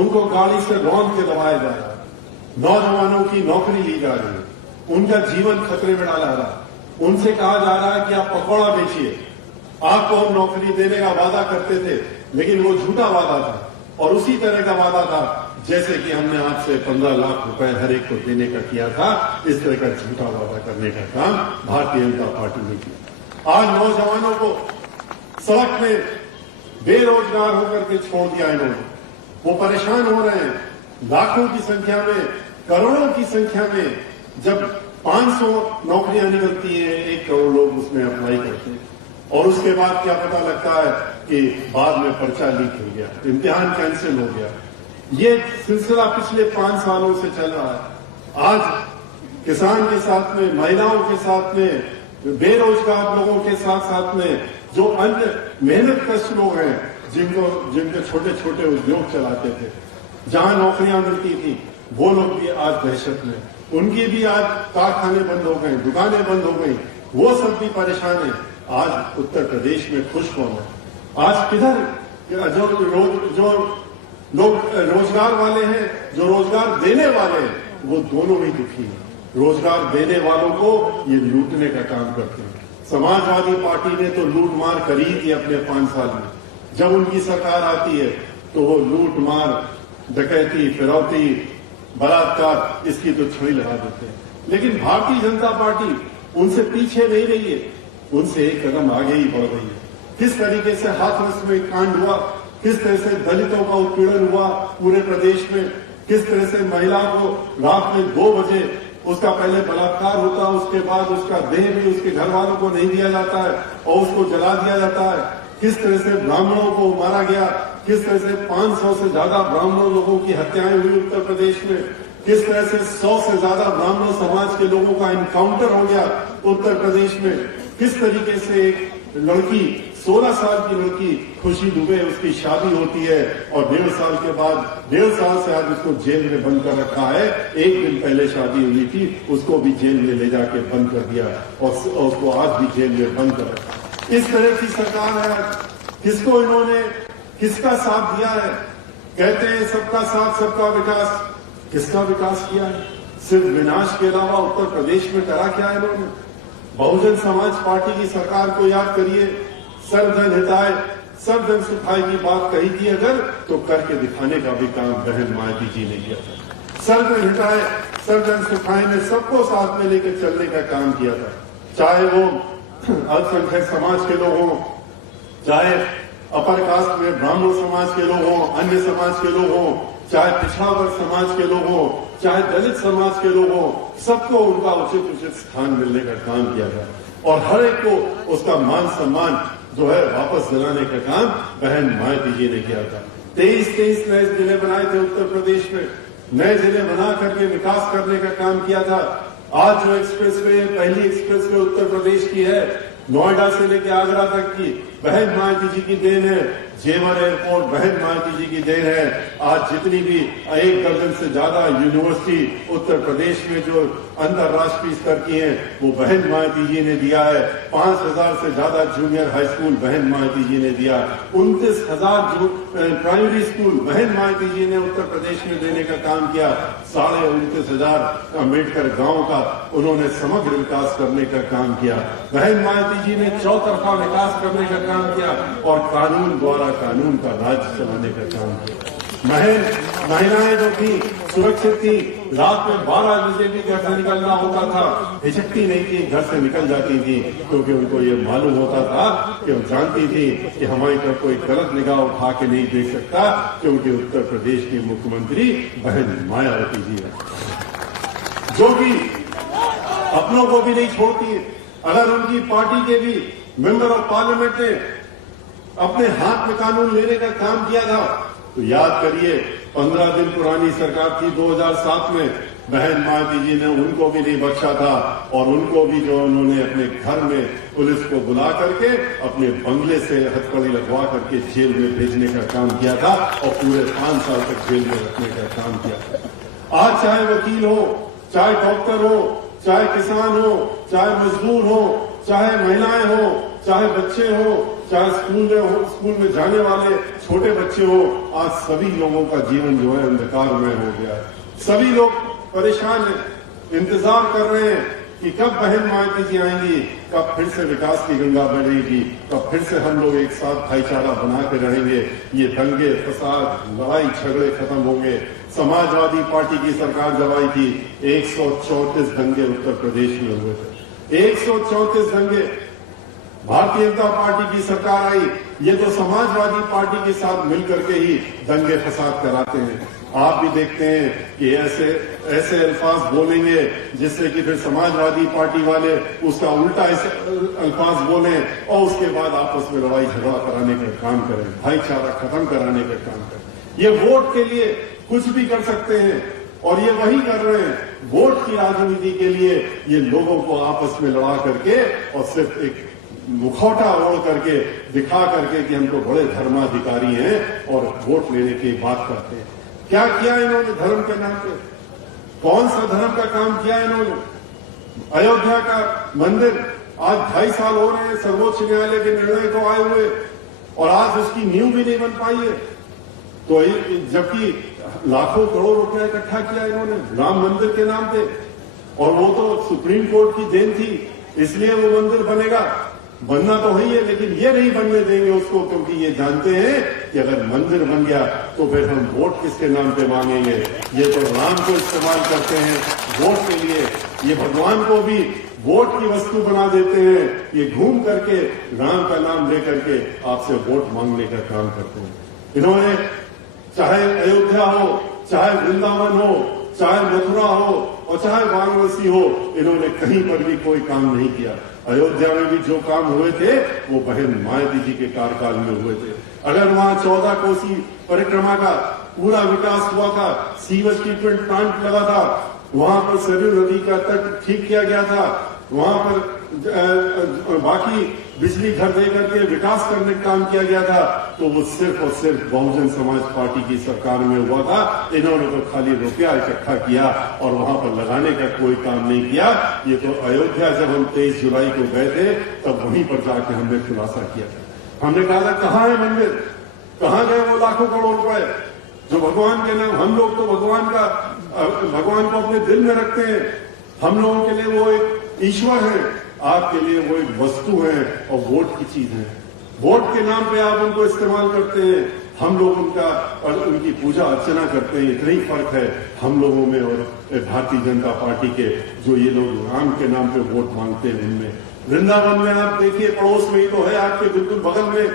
उनको गाड़ी से रौंद के दबाया जा रहा है, नौजवानों की नौकरी ली जा रही है, उनका जीवन खतरे में डाला जा रहा है। उनसे कहा जा रहा है कि आप पकौड़ा बेचिए, आपको हम नौकरी देने का वादा करते थे, लेकिन वो झूठा वादा था और उसी तरह का वादा था जैसे कि हमने आपसे 15 लाख रुपए हर एक को देने का किया था। इस तरह का झूठा वादा करने का काम भारतीय जनता पार्टी ने किया। आज नौजवानों को सड़क में बेरोजगार होकर के छोड़ दिया इन्होंने। वो परेशान हो रहे हैं, लाखों की संख्या में, करोड़ों की संख्या में। जब 500 नौकरियां निकलती है, 1 करोड़ लोग उसमें अप्लाई करते हैं और उसके बाद क्या पता लगता है कि बाद में पर्चा लीक हो गया, इम्तिहान कैंसिल हो गया। ये सिलसिला पिछले 5 सालों से चल रहा है। आज किसान के साथ में, महिलाओं के साथ में, बेरोजगार लोगों के साथ साथ में जो अन्य मेहनत कश लोग हैं, जिनके छोटे छोटे उद्योग चलाते थे, जहां नौकरियां मिलती थी, वो लोग भी आज दहशत में, उनकी भी आज कारखाने बंद हो गए, दुकानें बंद हो गई, वो सब भी परेशान है। आज उत्तर प्रदेश में खुश कौन है? आज किधर जो लोग रोजगार वाले हैं, जो रोजगार देने वाले हैं, वो दोनों ही दुखी हैं। रोजगार देने वालों को ये लूटने का काम करते हैं। समाजवादी पार्टी ने तो लूट मार करी थी अपने 5 साल में। जब उनकी सरकार आती है तो वो लूट मार, डकैती, फिरौती, बलात्कार, इसकी तो छड़ी लगा देते हैं। लेकिन भारतीय जनता पार्टी उनसे पीछे नहीं रही है, उनसे एक कदम आगे ही बढ़ रही है। किस तरीके से हाथरस में कांड हुआ, किस तरह से दलितों का उत्पीड़न हुआ पूरे प्रदेश में, किस तरह से महिला को रात में 2 बजे उसका पहले बलात्कार होता है, उसके बाद उसका देह भी उसके घर वालों को नहीं दिया जाता है और उसको जला दिया जाता है। किस तरह से ब्राह्मणों को मारा गया, किस तरह से 500 से ज्यादा ब्राह्मण लोगों की हत्याएं हुई उत्तर प्रदेश में, किस तरह से 100 से ज्यादा ब्राह्मण समाज के लोगों का एनकाउंटर हो गया उत्तर प्रदेश में। किस तरीके से एक लड़की, 16 साल की लड़की खुशी दुबे, उसकी शादी होती है और 1.5 साल के बाद, 1.5 साल से आज उसको जेल में बंद कर रखा है। 1 दिन पहले शादी हुई थी, उसको भी जेल में ले जाके बंद कर दिया और उसको आज भी जेल में बंद कर रखा। इस तरह की सरकार है। किसको इन्होंने, किसका साथ दिया है? कहते हैं सबका साथ सबका विकास। किसका विकास किया है? सिर्फ विनाश के अलावा उत्तर प्रदेश में करा क्या है इन्होंने? बहुजन समाज पार्टी की सरकार को याद करिए, सर्वजन हिताय, सर्वजन सुखाय की बात कही थी अगर, तो करके दिखाने का भी काम बहन मायावती जी ने किया था। सर्वजन हिताय, सर्वजन सुखाय में सबको साथ में लेकर चलने का काम किया था। चाहे वो अल्पसंख्यक समाज के लोग हों, चाहे अपर कास्ट में ब्राह्मण समाज के लोग हों, अन्य समाज के लोग हों, चाहे पिछड़ा वर्ग समाज के लोग हों, चाहे दलित समाज के लोग हों, सबको उनका उचित स्थान मिलने का काम किया गया और हर एक को उसका मान सम्मान जो है वापस दिलाने का काम बहन मायावती जी ने किया था। 23 नए जिले बनाए थे उत्तर प्रदेश में, नए जिले बना करके विकास करने का काम किया था। आज जो एक्सप्रेसवे, पहली एक्सप्रेसवे उत्तर प्रदेश की है, नोएडा से लेकर आगरा तक की, बहन मायावती जी की देन है। जेवर एयरपोर्ट बहन मायावती जी की देन है। आज जितनी भी 1 दर्जन से ज्यादा यूनिवर्सिटी उत्तर प्रदेश में जो अंतर्राष्ट्रीय स्तर की हैं, वो बहन मायावती जी ने दिया है। 5000 से ज्यादा जूनियर हाई स्कूल बहन मायावती जी ने दिया। 29,000 प्राइमरी स्कूल बहन मायावती जी ने उत्तर प्रदेश में देने का काम किया। 29,500 अम्बेडकर गांव का उन्होंने समग्र विकास करने का काम किया। बहन मायावती जी ने चौतरफा विकास करने का काम किया और कानून द्वारा कानून का राज चलाने का काम किया। महिलाएं जो थी सुरक्षित थी, रात में 12 बजे भी घर से निकलना होता था, हिचकती नहीं थी, घर से निकल जाती थी, क्योंकि उनको ये मालूम होता था कि वो जानती थी कि हमारी तरफ कोई गलत निगाह उठा के नहीं देख सकता, क्योंकि उत्तर प्रदेश की मुख्यमंत्री बहन मायावती जी है, जो कि अपनों को भी नहीं छोड़ती। अगर उनकी पार्टी के भी मेंबर ऑफ पार्लियामेंट ने अपने हाथ में कानून लेने का काम किया था, तो याद करिए 15 दिन पुरानी सरकार थी 2007 में, बहन मायावती जी ने उनको भी नहीं बख्शा था और उनको भी जो उन्होंने अपने घर में पुलिस को बुला करके अपने बंगले से हथकड़ी लगवा करके जेल में भेजने का काम किया था और पूरे 5 साल तक जेल में रखने का काम किया था। आज चाहे वकील हो, चाहे डॉक्टर हो, चाहे किसान हो, चाहे मजदूर हो, चाहे महिलाएं हो, चाहे बच्चे हो, चाहे स्कूल में जाने वाले छोटे बच्चे हो, आज सभी लोगों का जीवन जो है अंधकारमय हो गया है। सभी लोग परेशान हैं, इंतजार कर रहे हैं कि कब बहन मायावती जी आएंगी, कब फिर से विकास की गंगा बहेगी, कब फिर से हम लोग एक साथ भाईचारा बना के रहेंगे, ये दंगे फसाद लड़ाई झगड़े खत्म होंगे। समाजवादी पार्टी की सरकार जब आई थी 134 दंगे उत्तर प्रदेश में हुए थे, 134 दंगे। भारतीय जनता पार्टी की सरकार आई, ये तो समाजवादी पार्टी के साथ मिलकर के ही दंगे फसाद कराते हैं। आप भी देखते हैं कि ऐसे अल्फाज बोलेंगे जिससे कि फिर समाजवादी पार्टी वाले उसका उल्टा अल्फाज बोलें और उसके बाद आपस में लड़ाई झगड़ा कराने का काम करें, भाईचारा खत्म कराने का काम करें। ये वोट के लिए कुछ भी कर सकते हैं और ये वही कर रहे हैं। वोट की राजनीति के लिए ये लोगों को आपस में लड़ा करके और सिर्फ एक मुखौटा ओढ़ करके दिखा करके कि हम तो बड़े धर्माधिकारी हैं और वोट लेने की बात करते हैं। क्या किया इन्होंने धर्म के नाम पे? कौन सा धर्म का काम किया इन्होंने? अयोध्या का मंदिर आज 2.5 साल हो रहे हैं सर्वोच्च न्यायालय के निर्णय को आए हुए और आज उसकी नींव भी नहीं बन पाई है। तो जबकि लाखों करोड़ रुपया इकट्ठा किया इन्होंने राम मंदिर के नाम पे, और वो तो सुप्रीम कोर्ट की देन थी, इसलिए वो मंदिर बनेगा। बनना तो है ही है, लेकिन ये नहीं बनने देंगे उसको, क्योंकि ये जानते हैं कि अगर मंदिर बन गया तो फिर हम वोट किसके नाम पे मांगेंगे। ये तो राम को इस्तेमाल करते हैं वोट के लिए, ये भगवान को भी वोट की वस्तु बना देते हैं। ये घूम करके राम का नाम लेकर के आपसे वोट मांगने का काम करते हैं। इन्होंने चाहे अयोध्या हो, चाहे वृंदावन हो, चाहे मथुरा हो और चाहे वाराणसी हो, इन्होंने कहीं पर भी कोई काम नहीं किया। अयोध्या में भी जो काम हुए थे वो बहन मायावती जी के कार्यकाल में हुए थे। अगर वहां 14 कोसी परिक्रमा का पूरा विकास हुआ था, सीवेज ट्रीटमेंट प्लांट लगा था, वहां पर सरयू नदी का तट ठीक किया गया था, वहां पर बाकी बिजली घर दे करके विकास करने का काम किया गया था, तो वो सिर्फ और सिर्फ बहुजन समाज पार्टी की सरकार में हुआ था। इन्होंने तो खाली रुपया इकट्ठा किया और वहां पर लगाने का कोई काम नहीं किया। ये तो अयोध्या जब हम 23 जुलाई को गए थे तब वहीं पर जाके हमने खुलासा किया था। हमने कहा था कहाँ है मंदिर, कहाँ गए वो लाखों करोड़ रुपए जो भगवान के नाम। हम लोग तो भगवान को अपने दिल में रखते हैं, हम लोगों के लिए वो एक ईश्वर है, आपके लिए वो एक वस्तु है और वोट की चीज है। वोट के नाम पे आप उनको इस्तेमाल करते हैं, हम लोग उनका और उनकी पूजा अर्चना करते हैं। इतना ही फर्क है हम लोगों में और भारतीय जनता पार्टी के, जो ये लोग राम के नाम पे वोट मांगते हैं उनमें। वृंदावन में आप देखिए, पड़ोस में ही तो है, आपके बिल्कुल बगल में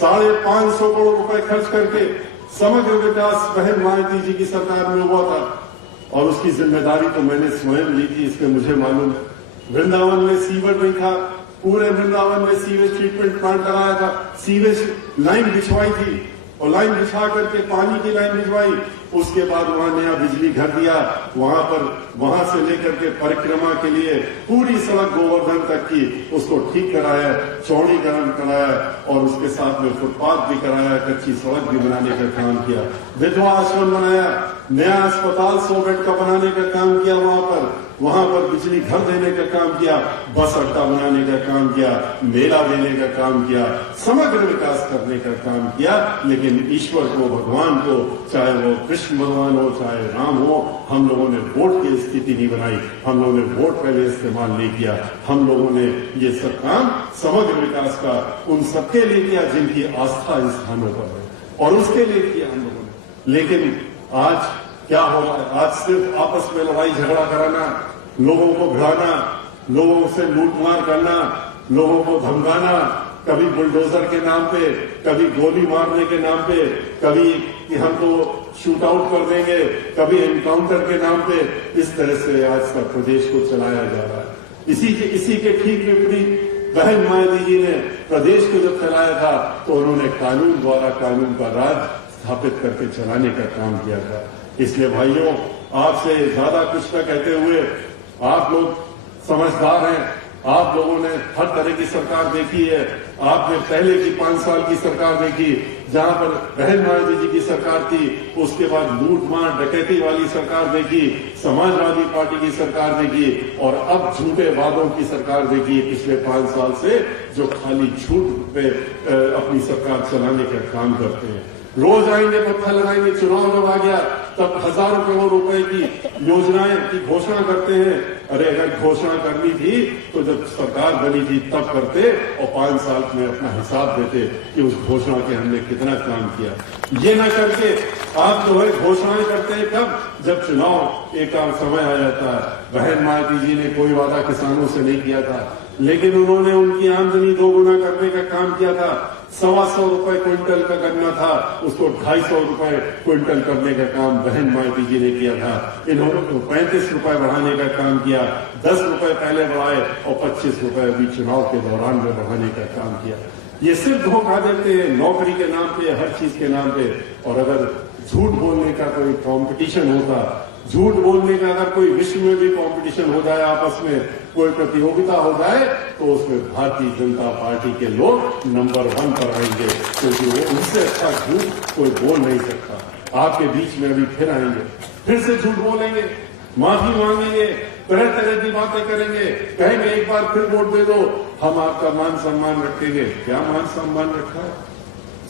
550 करोड़ रुपए खर्च करके समग्र विकास बहन मायावती जी की सरकार में हुआ था और उसकी जिम्मेदारी तो मैंने स्वयं ली थी, इसमें मुझे मालूम है। वृंदावन में सीवर नहीं था, पूरे वृंदावन में सीवेज ट्रीटमेंट प्लांट लगाया था, सीवेज लाइन बिछवाई थी और लाइन बिछा करके पानी की लाइन बिछवाई। उसके बाद वहां नया बिजली घर दिया, वहां से लेकर के परिक्रमा के लिए पूरी सड़क गोवर्धन तक की उसको ठीक कराया, चौड़ीकरण कराया और उसके साथ में फुटपाथ भी कराया, कच्ची सड़क भी बनाने का काम किया, विधवा आश्रम बनाया, नया अस्पताल 100 बेड का बनाने का काम किया, वहां पर बिजली घर देने का काम किया, बस अड्डा बनाने का काम किया, मेला देने का काम किया, समग्र विकास करने का काम किया। लेकिन ईश्वर को, भगवान को, चाहे वो कृष्ण भगवान हो चाहे राम हो, हम लोगों ने वोट की स्थिति नहीं बनाई, हम लोगों ने वोट का लिए इस्तेमाल नहीं किया। हम लोगों ने ये सब काम समग्र विकास का उन सबके लिए किया जिनकी आस्था इन स्थानों पर है और उसके लिए किया हम लोगों ने। लेकिन आज क्या हो रहा है? आज सिर्फ आपस में लड़ाई झगड़ा कराना, लोगों को भिड़ाना, लोगों से लूटमार करना, लोगों को धमकाना, कभी बुलडोजर के नाम पे, कभी गोली मारने के नाम पे, कभी कि हम तो शूट आउट कर देंगे, कभी एनकाउंटर के नाम पे, इस तरह से आज तक प्रदेश को चलाया जा रहा है। इसी के ठीक विपरीत बहन मायावती जी ने प्रदेश को जब चलाया था तो उन्होंने कानून द्वारा कानून का राज स्थापित करके चलाने का काम किया था। इसलिए भाइयों, आपसे ज्यादा कुछ न कहते हुए, आप लोग समझदार हैं, आप लोगों ने हर तरह की सरकार देखी है। आपने पहले की 5 साल की सरकार देखी, जहां पर बहन मायावती जी की सरकार थी, उसके बाद लूट मार डकैती वाली सरकार देखी, समाजवादी पार्टी की सरकार देखी, और अब झूठे वादों की सरकार देखी पिछले 5 साल से, जो खाली झूठ पे अपनी सरकार चलाने का काम करते हैं। रोज आएंगे, पत्थर लगाएंगे, चुनाव जब आ गया तब हजारों करोड़ रुपए की योजनाएं की घोषणा करते हैं। अरे अगर घोषणा करनी थी तो जब सरकार बनी थी तब करते और 5 साल में अपना हिसाब देते कि उस घोषणा के हमने कितना काम किया। ये न करके आप जो है घोषणाएं करते हैं कब, जब चुनाव एक समय आ जाता है। बहन मायावती जी ने कोई वादा किसानों से नहीं किया था, लेकिन उन्होंने उनकी आमदनी 2 गुना करने का काम किया था। 125 रुपए क्विंटल का गन्ना था, उसको 250 रुपए क्विंटल करने का काम बहन मायावती जी ने किया था। इन्होंने 35 रुपए बढ़ाने का काम किया, 10 रुपए पहले बढ़ाए और 25 रुपए अभी चुनाव के दौरान में बढ़ाने का काम किया। ये सिर्फ धोखा देते हैं नौकरी के नाम पे, हर चीज के नाम पे। और अगर झूठ बोलने का कोई कंपटीशन होता, झूठ बोलने का अगर कोई विश्व में भी कंपटीशन हो जाए, आपस में कोई प्रतियोगिता हो जाए, तो उसमें भारतीय जनता पार्टी के लोग नंबर 1 पर आएंगे, क्योंकि वो उनसे अच्छा झूठ कोई बोल नहीं सकता। आपके बीच में अभी फिर आएंगे, फिर से झूठ बोलेंगे, माफी मांगेंगे, तरह तरह की बातें करेंगे, कहेंगे एक बार फिर वोट दे दो, हम आपका मान सम्मान रखेंगे। क्या मान सम्मान रखा है?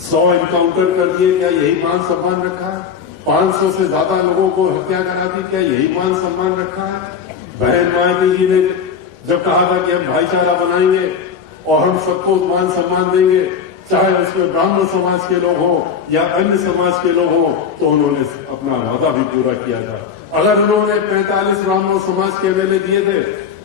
100 एनकाउंटर कर दिए, क्या यही मान सम्मान रखा है? 500 से ज्यादा लोगों को हत्या करा दी, क्या यही मान सम्मान रखा है? बहन मायावती जी ने जब कहा था कि हम भाईचारा बनाएंगे और हम सबको मान सम्मान देंगे, चाहे उसमें ब्राह्मण समाज के लोग हों या अन्य समाज के लोग हों, तो उन्होंने अपना वादा भी पूरा किया था। अगर उन्होंने 45 ब्राह्मण समाज के एमएलए दिए थे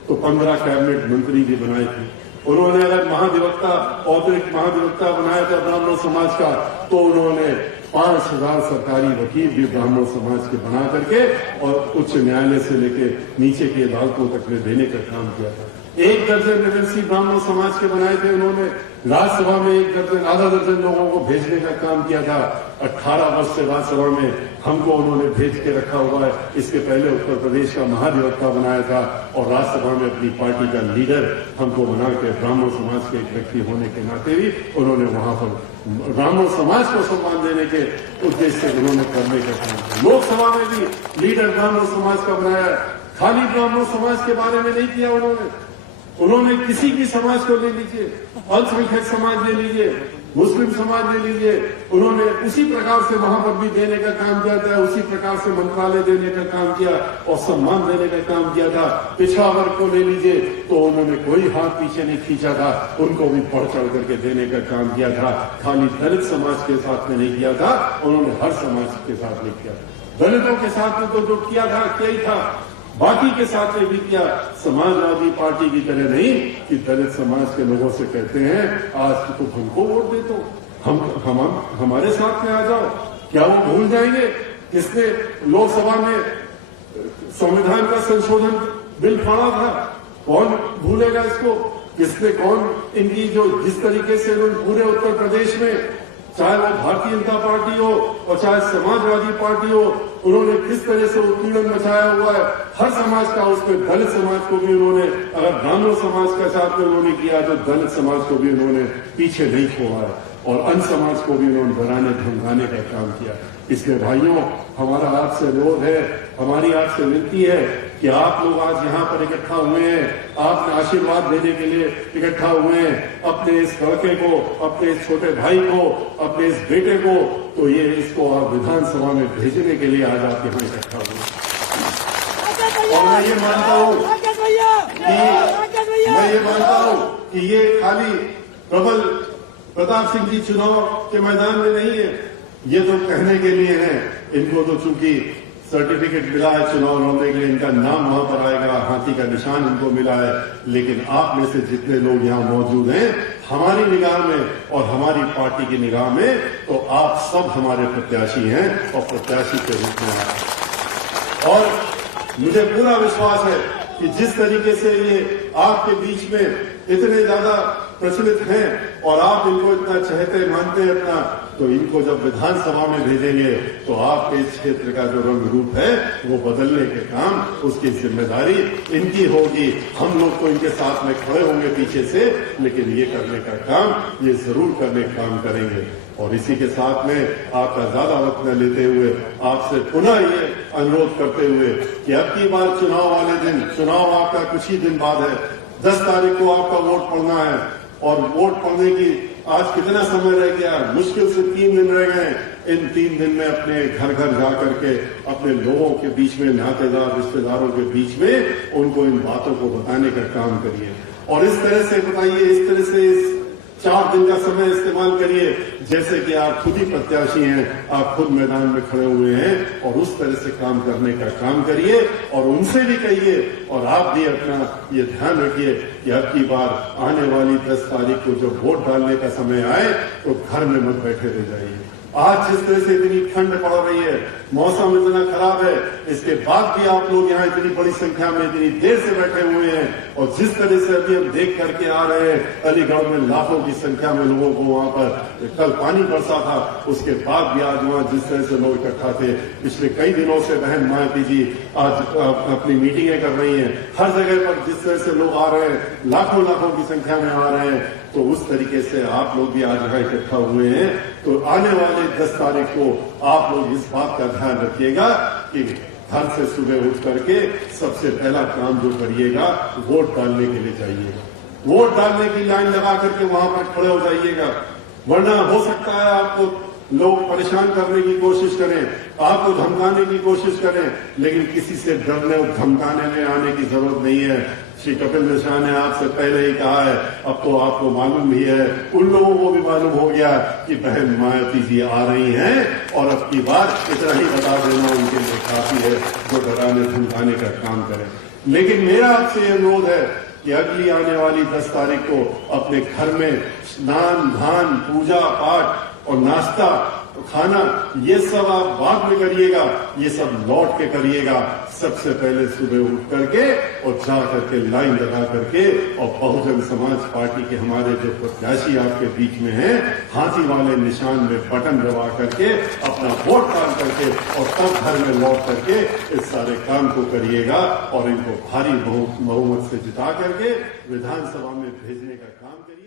तो 15 कैबिनेट मंत्री भी बनाए थे। उन्होंने अगर महाधिवक्ता, औद्योगिक महाधिवक्ता बनाया था ब्राह्मण समाज का, तो उन्होंने 5000 सरकारी वकील भी ब्राह्मण समाज के बना करके और उच्च न्यायालय से लेके नीचे की अदालतों तक में देने का काम किया था। 1 दर्जन एमएलसी ब्राह्मण समाज के बनाए थे उन्होंने। राज्यसभा में 1 दर्जन, आधा दर्जन लोगों को भेजने का काम किया था। 18 वर्ष से राज्यसभा में हमको उन्होंने भेज के रखा हुआ है। इसके पहले उत्तर प्रदेश का महाधिवक्ता बनाया था और राज्यसभा में अपनी पार्टी का लीडर हमको बना के, ब्राह्मण समाज के एक व्यक्ति होने के नाते भी उन्होंने वहां पर ब्राह्मण समाज को सम्मान देने के उद्देश्य से उन्होंने करने का काम किया। लोकसभा में भी लीडर ब्राह्मण समाज का बनाया। खाली ब्राह्मण समाज के बारे में नहीं किया उन्होंने किसी भी समाज को ले लीजिए, अल्पसंख्यक समाज ले लीजिए, मुस्लिम समाज ले लीजिए, उन्होंने उसी प्रकार से वहां पर भी देने का काम किया था, उसी प्रकार से मंत्रालय देने का काम किया और सम्मान देने का काम किया था। पिछड़ा वर्ग को ले लीजिए तो उन्होंने कोई हाथ पीछे नहीं खींचा था, उनको भी बढ़ चढ़ करके देने का काम किया था। खाली दलित समाज के साथ में नहीं किया था, उन्होंने हर समाज के साथ नहीं किया। दलितों के साथ में तो जो किया था क्या ही था, बाकी के साथ में भी किया। समाजवादी पार्टी की तरह नहीं कि दलित समाज के लोगों से कहते हैं आज तो हमको वोट दे दो, हम हमारे साथ में आ जाओ। क्या वो भूल जाएंगे किसने लोकसभा में संविधान का संशोधन बिल फाड़ा था? कौन भूलेगा इसको? किसने, कौन इनकी जो जिस तरीके से पूरे उत्तर प्रदेश में, चाहे वो भारतीय जनता पार्टी हो और चाहे समाजवादी पार्टी हो, उन्होंने किस तरह से उत्पीड़न मचाया हुआ है हर समाज का। उसमें दलित समाज को भी उन्होंने, अगर ब्राह्मण समाज के साथ में उन्होंने किया तो दलित समाज को भी उन्होंने पीछे नहीं छोड़ा है और अन्य समाज को भी उन्होंने डराने धमकाने का काम किया। इसलिए भाइयों, हमारा आपसे अनुरोध है, हमारी आपसे विनती है कि आप लोग आज यहाँ पर इकट्ठा हुए हैं, आपने आशीर्वाद देने के लिए इकट्ठा हुए हैं अपने इस लड़के को, अपने इस छोटे भाई को, अपने इस बेटे को, तो ये इसको आप विधानसभा में भेजने के लिए आज आप यहाँ इकट्ठा हुए। और मैं ये मानता हूँ कि ये खाली प्रबल प्रताप सिंह जी चुनाव के मैदान में नहीं है, ये तो कहने के लिए है। इनको तो चूंकि सर्टिफिकेट मिला है चुनाव लड़ने के लिए, इनका नाम वहां पर आएगा, हाथी का निशान इनको मिला है। लेकिन आप में से जितने लोग यहाँ मौजूद हैं, हमारी निगाह में और हमारी पार्टी की निगाह में, तो आप सब हमारे प्रत्याशी हैं और प्रत्याशी के रूप में आए। और मुझे पूरा विश्वास है कि जिस तरीके से ये आपके बीच में इतने ज्यादा प्रचलित हैं और आप इनको इतना चाहते मानते हैं अपना, तो इनको जब विधानसभा में भेजेंगे तो आपके इस क्षेत्र का जो रंग रूप है वो बदलने के काम, उसकी जिम्मेदारी इनकी होगी। हम लोग तो इनके साथ में खड़े होंगे पीछे से, लेकिन ये करने का काम ये जरूर करने का काम करेंगे। और इसी के साथ में आपका ज्यादा वक्त न लेते हुए आपसे पुनः ये अनुरोध करते हुए कि अब की बार चुनाव वाले दिन, चुनाव आपका कुछ ही दिन बाद है, 10 तारीख को आपका वोट पड़ना है और वोट पड़ने की आज कितना समय रह गया, मुश्किल से 3 दिन रह गए। इन 3 दिन में अपने घर घर जा करके अपने लोगों के बीच में, नातेदार रिश्तेदारों के बीच में उनको इन बातों को बताने का काम करिए और इस तरह से बताइए, इस तरह से इस 4 दिन का समय इस्तेमाल करिए जैसे कि आप खुद ही प्रत्याशी हैं, आप खुद मैदान में खड़े हुए हैं और उस तरह से काम करने का काम करिए और उनसे भी कहिए और आप भी अपना ये ध्यान रखिए कि अब की बार आने वाली 10 तारीख को जब वोट डालने का समय आए तो घर में मत बैठे रह जाइए। आज जिस तरह से इतनी ठंड पड़ रही है, मौसम इतना खराब है, इसके बाद भी आप लोग यहाँ इतनी बड़ी संख्या में इतनी देर से बैठे हुए हैं और जिस तरह से अभी हम देख करके आ रहे हैं अलीगढ़ में लाखों की संख्या में लोगों को वहां पर कल पानी बरसा था, उसके बाद भी आज वहां जिस तरह से लोग इकट्ठा थे। पिछले कई दिनों से बहन मायावती जी आज अपनी मीटिंगें कर रही हैं, हर जगह पर जिस तरह से लोग आ रहे हैं, लाखों लाखों की संख्या में आ रहे हैं, तो उस तरीके से आप लोग भी आज यहाँ इकट्ठा हुए हैं। तो आने वाले 10 तारीख को आप लोग इस बात का ध्यान रखिएगा कि घर से सुबह उठ करके सबसे पहला काम जो करिएगा वोट डालने के लिए जाइएगा। वोट डालने की लाइन लगा करके वहां पर खड़े हो जाइएगा, वरना हो सकता है आपको लोग परेशान करने की कोशिश करें, आपको धमकाने की कोशिश करें, लेकिन किसी से डरने और धमकाने में आने की जरूरत नहीं है। श्री कपिल मिश्रा ने आपसे पहले ही कहा है, अब तो आपको मालूम भी है, उन लोगों को भी मालूम हो गया कि बहन मायावती जी आ रही हैं और अब की बार इतना ही बता देना उनके लिए काफी है जो डराने धमकाने का काम करें। लेकिन मेरा आपसे ये अनुरोध है कि अगली आने वाली 10 तारीख को अपने घर में स्नान ध्यान, पूजा पाठ और नाश्ता खाना ये सब आप बाद में करिएगा, ये सब लौट के करिएगा। सबसे पहले सुबह उठ करके और जा करके लाइन लगा करके और बहुजन समाज पार्टी के हमारे जो प्रत्याशी आपके बीच में हैं, हाथी वाले निशान में बटन दबा करके अपना वोट डाल करके और तब घर में लौट करके इस सारे काम को करिएगा और इनको भारी बहुमत से जिता करके विधानसभा में भेजने का काम करिए।